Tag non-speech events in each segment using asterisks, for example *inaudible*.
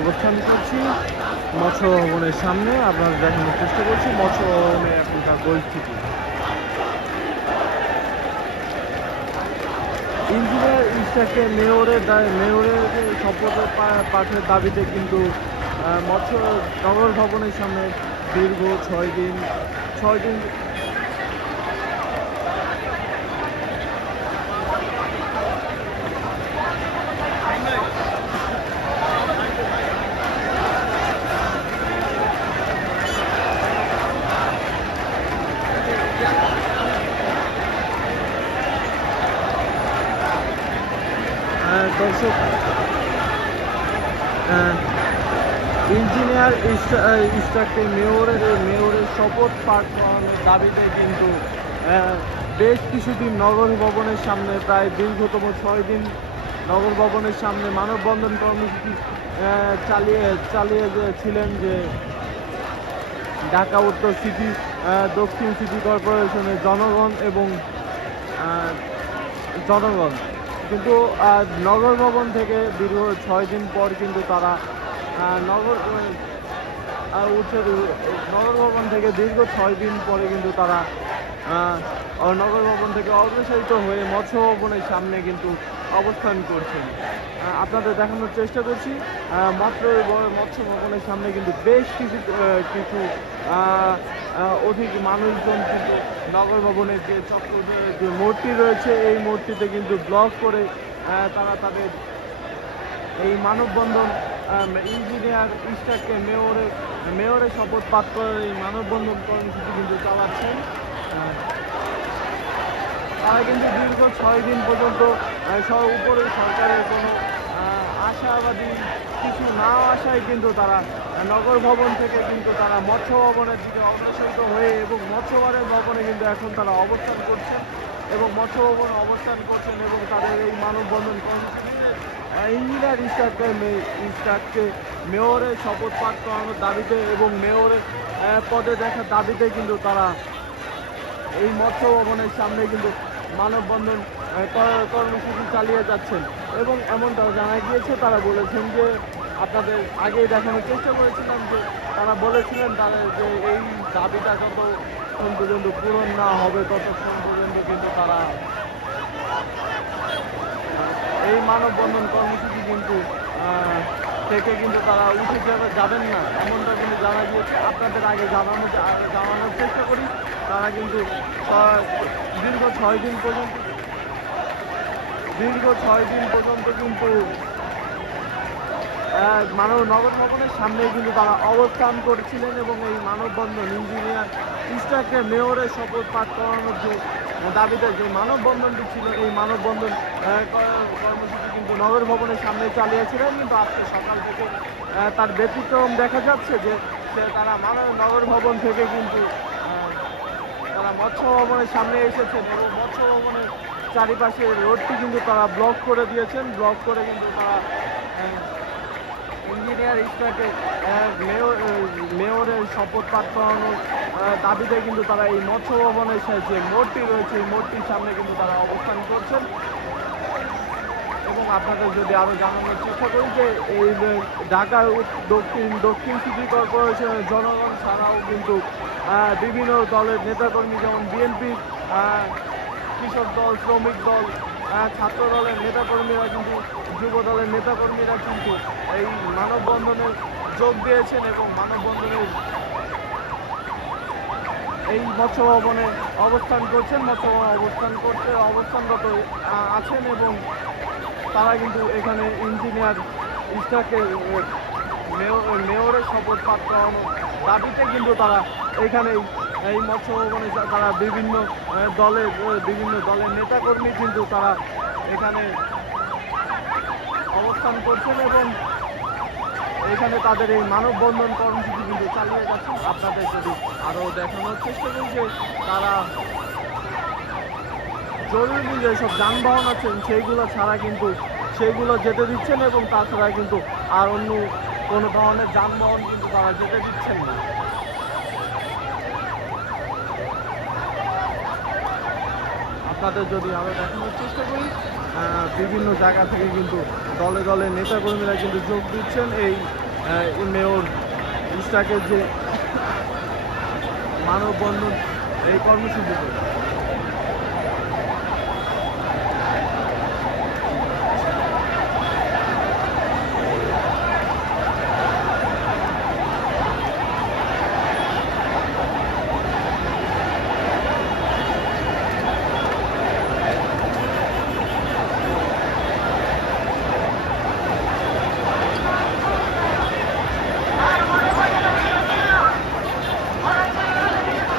অবস্থান করছি। মৎস্য ভবনের সামনে, আপনারা দেখানোর চেষ্টা করছি, মৎস্য ভবনের এখনকার পরিস্থিতি। ইঞ্জিনিয়ার ইস্টাকে মেয়রের মেয়রের শপথ পাঠের দাবিতে কিন্তু মৎস্য নগর ভবনের সামনে দীর্ঘ ছয় দিন ছয় দিন ইঞ্জিনিয়ার ইস্টা- আহ, ইস্টাককে মেয়রের মেয়রের শপথ পাঠ করানোর দাবিতে কিন্তু বেশ কিছুদিন নগর ভবনের সামনে প্রায় দীর্ঘতম ছয় দিন নগর ভবনের সামনে মানববন্ধন কর্মসূচি চালিয়ে চালিয়ে যে- ছিলেন যে ঢাকা উত্তর সিটি দক্ষিণ সিটি কর্পোরেশনের জনগণ এবং জনগণ। কিন্তু নগর ভবন থেকে দীর্ঘ ছয় দিন পর কিন্তু তারা নগর নগর ভবন থেকে দীর্ঘ ছয় দিন পরে কিন্তু তারা নগর ভবন থেকে অগ্রসরিত হয়ে মৎস্য ভবনের সামনে কিন্তু অবস্থান করছেন। আপনাদের দেখানোর চেষ্টা করছি মাত্র মৎস্য ভবনের সামনে কিন্তু বেশ কিছু কিছু অধিক মানুষজন কিন্তু নগর ভবনের যে চক্র যে মূর্তি রয়েছে, এই মূর্তিতে কিন্তু ব্লক করে তারা তাদের এই মানববন্ধন ইঞ্জিনিয়ার ইস্টাককে মেয়রের মেয়রের শপথ পাঠ করে এই মানববন্ধন কর্মসূচি কিন্তু চালাচ্ছেন। তারা কিন্তু দীর্ঘ ছয় দিন পর্যন্ত উপরে সরকারের কোনো আশাবাদী কিছু না আসায় কিন্তু তারা নগর ভবন থেকে কিন্তু তারা মৎস্য ভবনের দিকে অগ্রসরিত হয়ে এবং মৎস্য ভবনের ভবনে কিন্তু এখন তারা অবস্থান করছেন এবং মৎস্য ভবনে অবস্থান করছেন এবং তাদের এই মানববন্ধন কর্মসূচিতে ইঞ্জিনিয়ার ইস্টাককে ইস্টাককে মেয়রের শপথ পাঠ করানোর দাবিতে এবং মেয়রের পদে দেখার দাবিতে কিন্তু তারা এই মৎস্য ভবনের সামনে কিন্তু মানববন্ধন কর্মসূচি চালিয়ে যাচ্ছেন। এবং এমনটাও জানা গিয়েছে, তারা বলেছেন যে আপনাদের আগেই দেখানোর চেষ্টা করেছিলাম যে তারা বলেছিলেন তাদের যে এই দাবিটা যতক্ষণ পর্যন্ত পূরণ না হবে, ততক্ষণ পর্যন্ত কিন্তু তারা এই মানববন্ধন কর্মসূচি কিন্তু থেকে কিন্তু তারা উঠে যাবে যাবেন না। এমনটা কিন্তু জানা গিয়েছে। আপনাদের আগে জানানো জানানোর চেষ্টা করি। তারা কিন্তু দীর্ঘ ছয় দিন পর্যন্ত দীর্ঘ ছয় দিন পর্যন্ত কিন্তু মানব নগর ভবনের সামনে কিন্তু তারা অবস্থান করেছিলেন এবং এই মানববন্ধন ইঞ্জিনিয়ার ইস্টাকে মেয়রের শপথ পাঠ করানোর যে দাবিতে যে মানববন্ধনটি ছিল, এই মানববন্ধন কর্মসূচি কিন্তু নগর ভবনের সামনে চালিয়েছিলেন। কিন্তু আজকে সকাল থেকে তার ব্যতিক্রম দেখা যাচ্ছে যে তারা মানব নগর ভবন থেকে কিন্তু তারা মৎস্য ভবনের সামনে এসেছেন এবং মৎস্য ভবনের চারিপাশে রোডটি কিন্তু তারা ব্লক করে দিয়েছেন। ব্লক করে কিন্তু তারা ইঞ্জিনিয়ার ইস্টাকে মেয়র মেয়রের শপথ পাঠ করানোর দাবিতে কিন্তু তারা এই মৎস্য ভবনের যে মোড়টি রয়েছে, এই মোড়টির সামনে কিন্তু তারা অবস্থান করছেন। এবং আপনাদের যদি আরও জানানোর চেষ্টা করি যে এই ঢাকার দক্ষিণ দক্ষিণ সিটি কর্পোরেশনের জনগণ ছাড়াও কিন্তু বিভিন্ন দলের নেতাকর্মী যেমন বিএনপি কৃষক দল, শ্রমিক দল ছাত্র দলের নেতাকর্মীরা কিন্তু যুব দলের নেতাকর্মীরা কিন্তু এই মানববন্ধনে যোগ দিয়েছেন এবং মানববন্ধনের এই মৎস্য ভবনে অবস্থান করছেন মৎস্য ভবনে অবস্থান করতে অবস্থানরত আহ, আছেন এবং তারা কিন্তু এখানে ইঞ্জিনিয়ার ইস্টাকে মেয়রের শপথ পাঠ করানোর দাবিতে কিন্তু তারা এখানে এই মৎস্য ভবনে তারা বিভিন্ন দলের বিভিন্ন দলের নেতাকর্মী কিন্তু তারা এখানে অবস্থান করছেন এবং এখানে তাদের এই মানববন্ধন কর্মসূচি কিন্তু চালিয়ে যাচ্ছেন। আপনাদের যদি আরও দেখানোর চেষ্টা করি যে তারা জরুরি যেসব যানবাহন আছেন সেইগুলো ছাড়া কিন্তু সেইগুলো যেতে দিচ্ছেন এবং তাছাড়া কিন্তু আর অন্য কোনো ধরনের যানবাহন কিন্তু তারা যেতে দিচ্ছেন না। আপনাদের যদি আরও দেখানোর চেষ্টা করি বিভিন্ন জায়গা থেকে কিন্তু দলে দলে নেতাকর্মীরা কিন্তু যোগ দিচ্ছেন। এই মেয়র ইস্টাকের যে মানববন্ধন, এই কর্মসূচিতে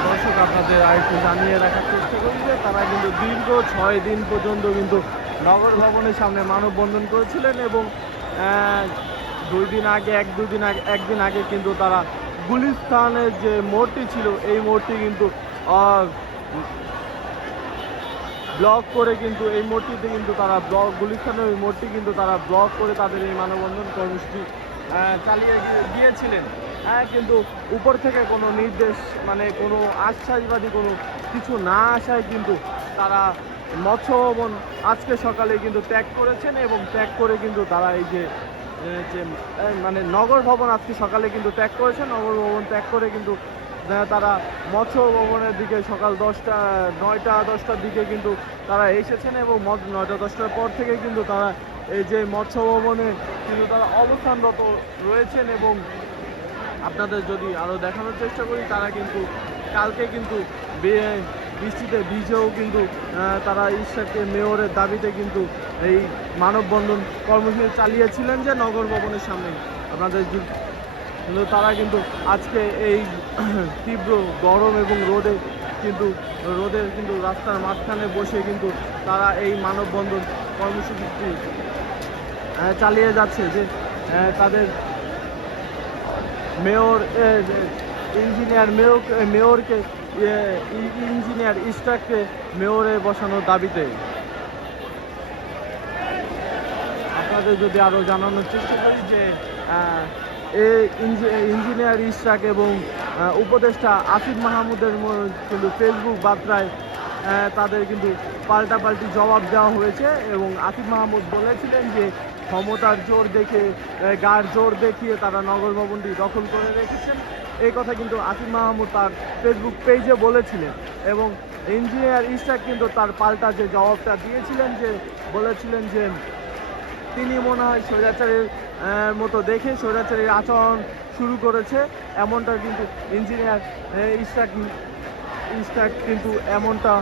দর্শক আরেকটু জানিয়ে রাখার চেষ্টা করি যে তারা কিন্তু দীর্ঘ ছয় দিন পর্যন্ত কিন্তু নগর ভবনের সামনে মানববন্ধন করেছিলেন এবং দুই দিন আগে, এক, দুই দিন আগে, একদিন আগে কিন্তু তারা গুলিস্তানের যে মোড়টি ছিল, এই মোড়টি কিন্তু ব্লক করে কিন্তু, এই মোড়টিতে কিন্তু তারা ব্লক, গুলিস্তানের ওই মোড়টি কিন্তু তারা ব্লক করে তাদের এই মানববন্ধন কর্মসূচি চালিয়ে গিয়ে- গিয়েছিলেন। কিন্তু উপর থেকে কোনো নির্দেশ মানে কোনো আশ্বাসবাদী কোনো কিছু না আসায় কিন্তু তারা মৎস্য ভবন আজকে সকালে কিন্তু ত্যাগ করেছেন এবং ত্যাগ করে কিন্তু তারা এই যে যে মানে নগর ভবন আজকে সকালে কিন্তু ত্যাগ করেছে নগর ভবন ত্যাগ করে কিন্তু তারা মৎস্য ভবনের দিকে সকাল দশটা, নয়টা, দশটার দিকে কিন্তু তারা এসেছেন এবং নয়টা, দশটার পর থেকে কিন্তু তারা এই যে মৎস্য ভবনে কিন্তু তারা অবস্থানরত রয়েছেন এবং আপনাদের যদি আরও দেখানোর চেষ্টা করি, তারা কিন্তু কালকে কিন্তু বৃষ্টিতে ভিজেও কিন্তু তারা ঈশ্বরকে মেয়রের দাবিতে কিন্তু এই মানববন্ধন কর্মসূচি চালিয়েছিলেন যে নগর ভবনের সামনে। আপনাদের কিন্তু তারা কিন্তু আজকে এই *clears throat* তীব্র গরম এবং রোদে কিন্তু রোদের কিন্তু রাস্তার মাঝখানে বসে কিন্তু তারা এই মানববন্ধন কর্মসূচিটি চালিয়ে যাচ্ছে যে তাদের মেয়র ইঞ্জিনিয়ার মেয়র মেয়রকে ইঞ্জিনিয়ার ইস্টাককে মেয়রে বসানোর দাবিতে। আপনাদের যদি আরও জানানোর চেষ্টা করি যে ইঞ্জিনিয়ার ইস্টাক এবং উপদেষ্টা আসিফ মাহমুদের কিন্তু ফেসবুক বার্তায় তাদের কিন্তু পাল্টাপাল্টি জবাব দেওয়া হয়েছে এবং আসিফ মাহমুদ বলেছিলেন যে ক্ষমতার জোর দেখে গার জোর দেখিয়ে তারা নগর ভবনটি দখল করে রেখেছেন। এই কথা কিন্তু আসিফ মাহমুদ তার ফেসবুক পেজে বলেছিলেন এবং ইঞ্জিনিয়ার ইস্টাক কিন্তু তার পাল্টা যে জবাবটা দিয়েছিলেন যে, বলেছিলেন যে, তিনি মনে হয় স্বৈরাচারের মতো দেখে স্বৈরাচারের আচরণ শুরু করেছে। এমনটা কিন্তু ইঞ্জিনিয়ার ইস্টাক ইস্টাক কিন্তু এমনটা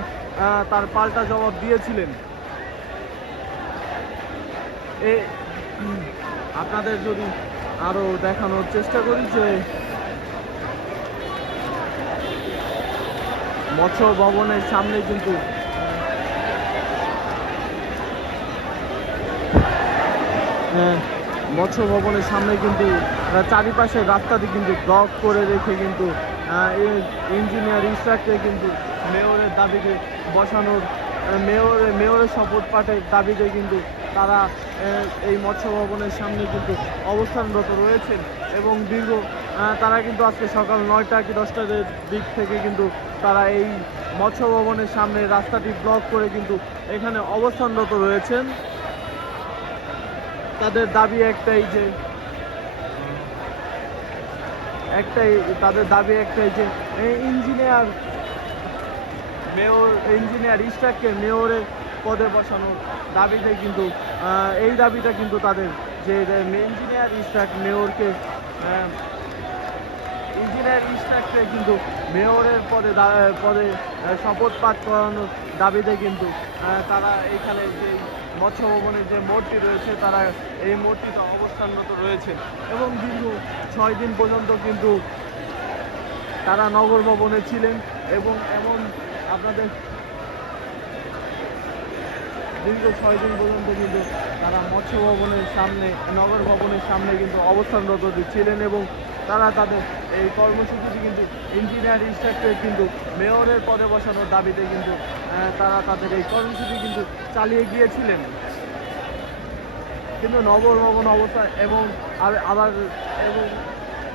তার পাল্টা জবাব দিয়েছিলেন। এ আপনাদের যদি আরও দেখানোর চেষ্টা করি যে মৎস্য ভবনের সামনে কিন্তু আহ, মৎস্য ভবনের সামনে কিন্তু চারিপাশে রাস্তাটি কিন্তু ব্লক করে রেখে কিন্তু ইঞ্জিনিয়ার ইস্টাককে কিন্তু মেয়রের দাবিতে বসানোর মেয়রের মেয়রের শপথ পাঠের দাবিতে কিন্তু তারা এই মৎস্য ভবনের সামনে কিন্তু অবস্থানরত রয়েছেন এবং দীর্ঘ তারা কিন্তু আজকে সকাল নয়টা কি দশটার দিক থেকে কিন্তু তারা এই মৎস্য ভবনের সামনে রাস্তাটি ব্লক করে কিন্তু এখানে অবস্থানরত রয়েছেন। তাদের দাবি একটাই যে, একটাই, তাদের দাবি একটাই যে ইঞ্জিনিয়ার মেয়র, ইঞ্জিনিয়ার ইস্টাককে মেয়রের পদে বসানোর দাবিতে কিন্তু এই দাবিটা কিন্তু তাদের যে ইঞ্জিনিয়ার ইস্টাক মেয়রকে ইঞ্জিনিয়ার ইস্টাককে কিন্তু মেয়রের পদে পদে শপথ পাঠ করানোর দাবিতে কিন্তু তারা এখানে যে মৎস্য ভবনের যে মোড়টি রয়েছে, তারা এই মোড়টিতে অবস্থানরত রয়েছে। এবং দীর্ঘ ছয় দিন পর্যন্ত কিন্তু তারা নগর ভবনে ছিলেন এবং এমন আপনাদের দীর্ঘ ছয় দিন পর্যন্ত কিন্তু তারা মৎস্য ভবনের সামনে নগর ভবনের সামনে কিন্তু অবস্থানরত ছিলেন এবং তারা তাদের এই কর্মসূচিটি কিন্তু ইঞ্জিনিয়ার ইনস্ট্রাক্টর কিন্তু মেয়রের পদে বসানোর দাবিতে কিন্তু তারা তাদের এই কর্মসূচি কিন্তু চালিয়ে গিয়েছিলেন। কিন্তু নগর ভবন অবস্থা এবং আবার এবং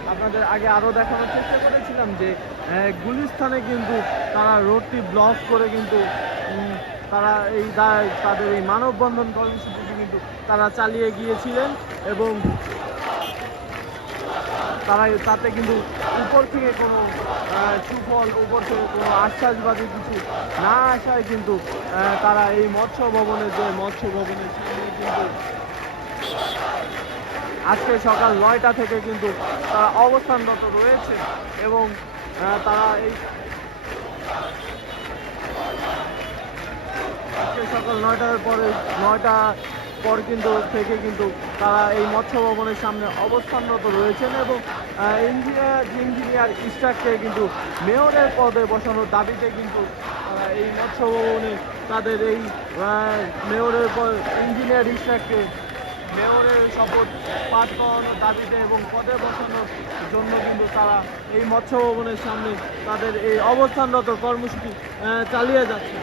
আপনাদের আগে আরও দেখানোর চেষ্টা করেছিলাম যে আহ, গুলিস্তানে কিন্তু তারা রোডটি ব্লক করে কিন্তু তারা এই তাদের এই মানববন্ধন কর্মসূচিটি কিন্তু তারা চালিয়ে গিয়েছিলেন এবং তারা তাতে কিন্তু উপর থেকে কোনো সুফল, উপর থেকে কোনো আশ্বাসবাদী কিছু না আসায় কিন্তু তারা এই মৎস্য ভবনের যে মৎস্য ভবনের কিন্তু আজকে সকাল নয়টা থেকে কিন্তু তারা অবস্থানরত রয়েছে এবং তারা এই সকাল নয়টার পরে, নয়টা পর কিন্তু থেকে কিন্তু তারা এই মৎস্য ভবনের সামনে অবস্থানরত রয়েছেন এবং ইঞ্জিনিয়ার ইঞ্জিনিয়ার ইস্টাককে কিন্তু মেয়রের পদে বসানোর দাবিতে কিন্তু এই মৎস্য ভবনে তাদের এই মেয়রের পর ইঞ্জিনিয়ার ইস্টাককে মেয়রের শপথ পাঠ করানোর দাবিতে এবং পদে বসানোর জন্য কিন্তু তারা এই মৎস্য ভবনের সামনে তাদের এই অবস্থানরত কর্মসূচি চালিয়ে যাচ্ছে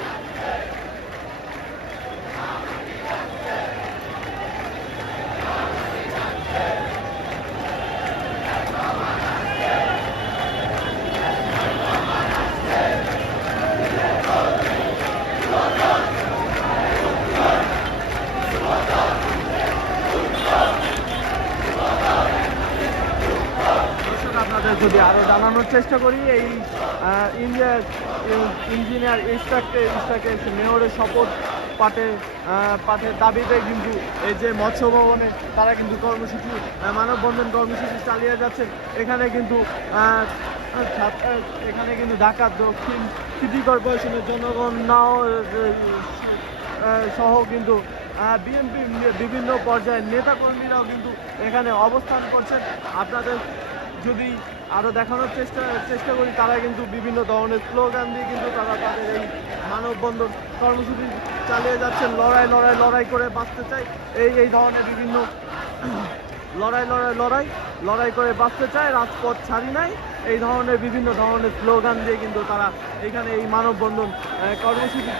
দর্শক আপনাদের যদি আরও জানানোর চেষ্টা করি, এই ইঞ্জিনিয়ার ইঞ্জিনিয়ার ইস্টাককে ইস্টাকে মেয়রের শপথ পাঠে পাঠের দাবিতে কিন্তু এই যে মৎস্য ভবনে তারা কিন্তু কর্মসূচি মানববন্ধন কর্মসূচি চালিয়ে যাচ্ছেন এখানে কিন্তু এখানে কিন্তু ঢাকা দক্ষিণ সিটি কর্পোরেশনের জনগণ নাও সহ কিন্তু বিএনপি, বিভিন্ন পর্যায়ের নেতাকর্মীরাও কিন্তু এখানে অবস্থান করছেন। আপনাদের যদি আরও দেখানোর চেষ্টা চেষ্টা করি। তারা কিন্তু বিভিন্ন ধরনের স্লোগান দিয়ে কিন্তু তারা তাদের এই মানববন্ধন কর্মসূচি চালিয়ে যাচ্ছেন লড়াই লড়াই লড়াই করে বাঁচতে চাই। এই এই ধরনের বিভিন্ন *clears throat* লড়াই লড়াই লড়াই লড়াই করে বাঁচতে চায় রাজপথ ছাড়ি নাই। এই ধরনের বিভিন্ন ধরনের স্লোগান দিয়ে কিন্তু তারা এখানে এই মানববন্ধন কর্মসূচি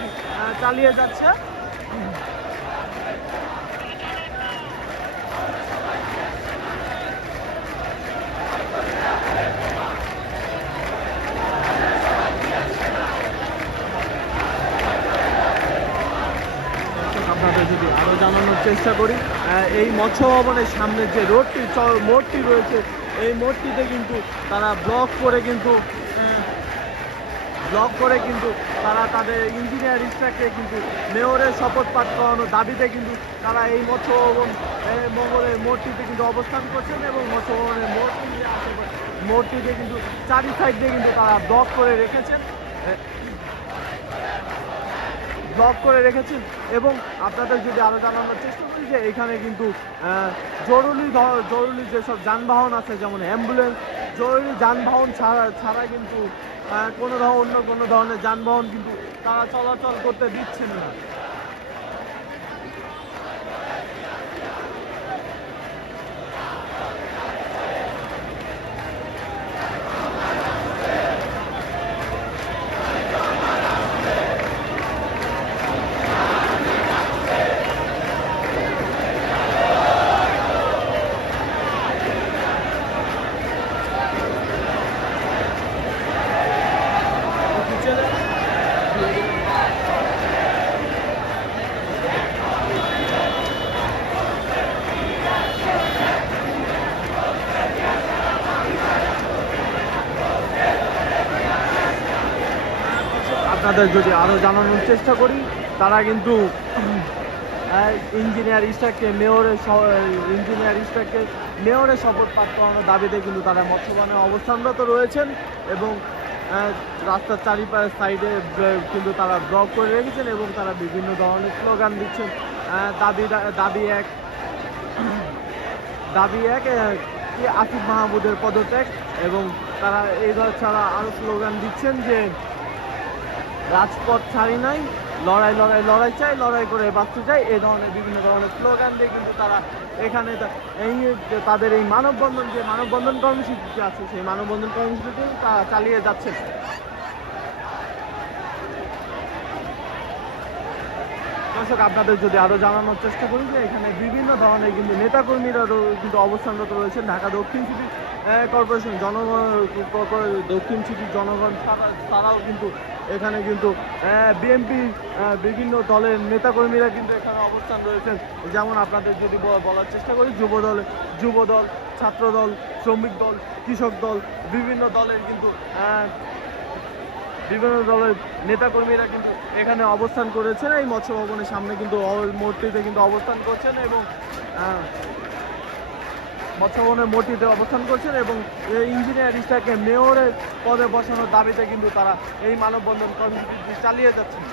চালিয়ে যাচ্ছে দর্শক, আপনাদের যদি আরও জানানোর চেষ্টা করি এই মৎস্য ভবনের সামনে যে রোডটি মোড়টি রয়েছে, এই মোড়টিতে কিন্তু তারা ব্লক করে কিন্তু ব্লক করে কিন্তু তারা তাদের ইঞ্জিনিয়ার ইস্টাকে কিন্তু মেয়রের শপথ পাঠ করানোর দাবিতে কিন্তু তারা এই মৎস্য ভবন মঙ্গলের মোড়টিতে কিন্তু অবস্থান করছেন এবং মৎস্য ভবনের মোড়টি মোড়টিতে কিন্তু চারি সাইড দিয়ে কিন্তু তারা ব্লক করে রেখেছেন। ব্লক করে রেখেছেন এবং আপনাদের যদি আরও জানানোর চেষ্টা করি যে এখানে কিন্তু জরুরি জরুরি যেসব যানবাহন আছে, যেমন অ্যাম্বুলেন্স জরুরি যানবাহন ছাড়া ছাড়া কিন্তু কোনো ধর অন্য কোনো ধরনের যানবাহন কিন্তু তারা চলাচল করতে দিচ্ছেন না আপনাদের যদি আরও জানানোর চেষ্টা করি, তারা কিন্তু ইঞ্জিনিয়ার ইস্টাককে মেয়রের ইঞ্জিনিয়ার ইস্টাককে মেয়রের শপথ পাঠ করানোর দাবিতে কিন্তু তারা মৎস্যবানে অবস্থানরত রয়েছেন এবং রাস্তার চারিপাশের সাইডে কিন্তু তারা ব্লক করে রেখেছেন এবং তারা বিভিন্ন ধরনের স্লোগান দিচ্ছেন। দাবি দাবি এক দাবি এক আসিফ মাহমুদের পদত্যাগ এবং তারা এই ধর ছাড়া আরও স্লোগান দিচ্ছেন যে রাজপথ ছাড়ি নাই, লড়াই লড়াই লড়াই চাই, লড়াই করে বাঁচতে চাই এই ধরনের বিভিন্ন ধরনের স্লোগান দিয়ে কিন্তু তারা এখানে এই তাদের এই মানববন্ধন যে মানববন্ধন কর্মসূচি আছে, সেই মানববন্ধন কর্মসূচিটি তারা চালিয়ে যাচ্ছে। দর্শক, আপনাদের যদি আরও জানানোর চেষ্টা করি যে এখানে বিভিন্ন ধরনের কিন্তু নেতাকর্মীরা রো- কিন্তু অবস্থানরত রয়েছেন ঢাকা দক্ষিণ সিটি কর্পোরেশন, জনগণ দক্ষিণ সিটির জনগণ তারা তারাও কিন্তু এখানে কিন্তু বিএনপি বিভিন্ন দলের নেতাকর্মীরা কিন্তু এখানে অবস্থান রয়েছেন। যেমন আপনাদের যদি বলার চেষ্টা করি যুব দল যুব দল ছাত্র দল শ্রমিক দল, কৃষক দল, বিভিন্ন দলের কিন্তু বিভিন্ন দলের নেতাকর্মীরা কিন্তু এখানে অবস্থান করেছেন। এই মৎস্য ভবনের সামনে কিন্তু মূর্তিতে কিন্তু অবস্থান করছেন এবং মৎস্য ভবনের মূর্তিতে অবস্থান করছেন এবং এই ইঞ্জিনিয়ার ইস্টাকে মেয়রের পদে বসানোর দাবিতে কিন্তু তারা এই মানববন্ধন কর্মসূচি চালিয়ে যাচ্ছেন।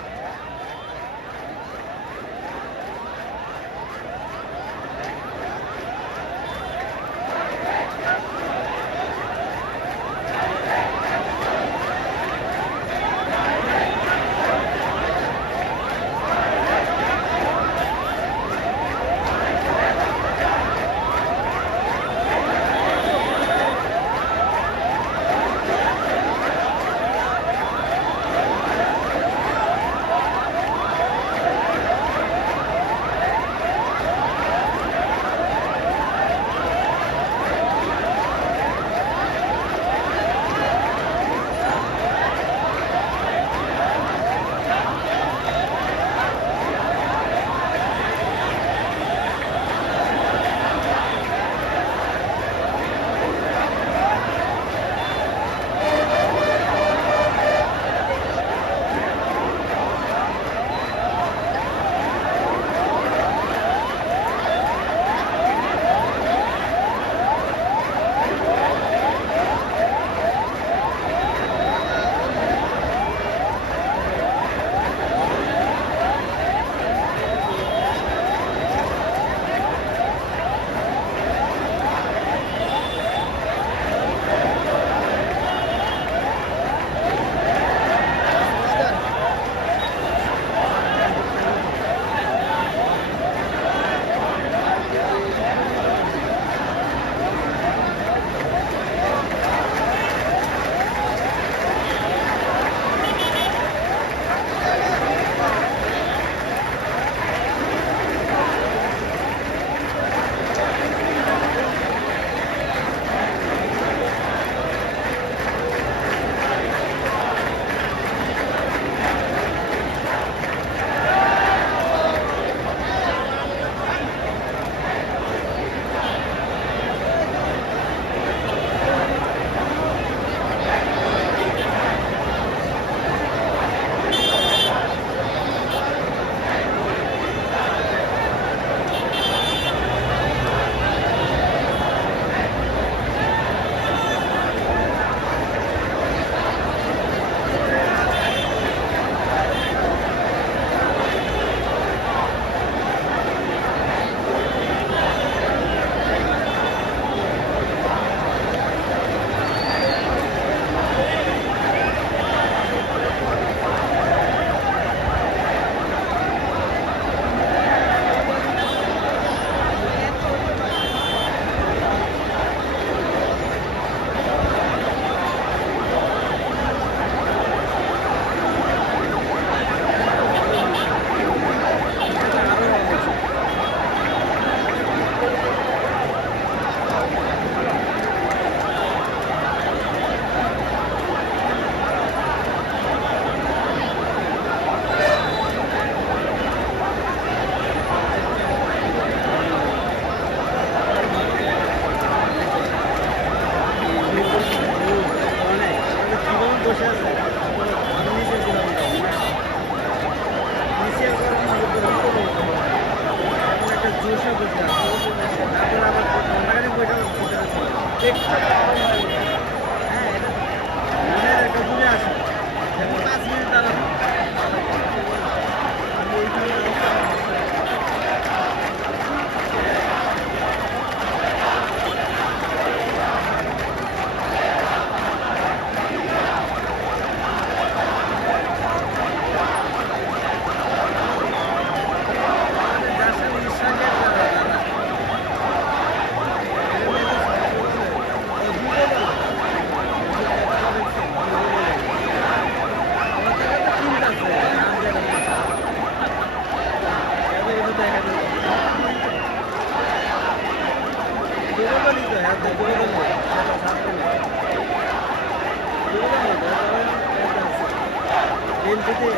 রেল যেতে